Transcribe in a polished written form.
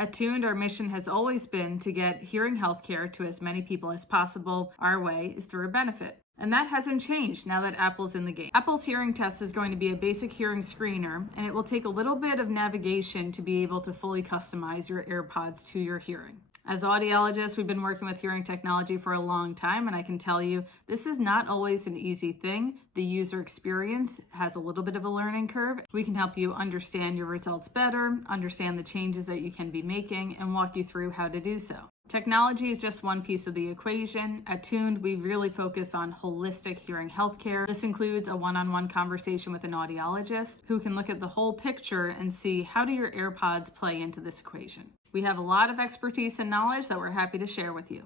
At Tuned, our mission has always been to get hearing healthcare to as many people as possible. Our way is through a benefit. And that hasn't changed now that Apple's in the game. Apple's hearing test is going to be a basic hearing screener, and it will take a little bit of navigation to be able to fully customize your AirPods to your hearing. As audiologists, we've been working with hearing technology for a long time, and I can tell you this is not always an easy thing. The user experience has a little bit of a learning curve. We can help you understand your results better, understand the changes that you can be making, and walk you through how to do so. Technology is just one piece of the equation. At Tuned, we really focus on holistic hearing healthcare. This includes a one-on-one conversation with an audiologist who can look at the whole picture and see how do your AirPods play into this equation. We have a lot of expertise and knowledge that we're happy to share with you.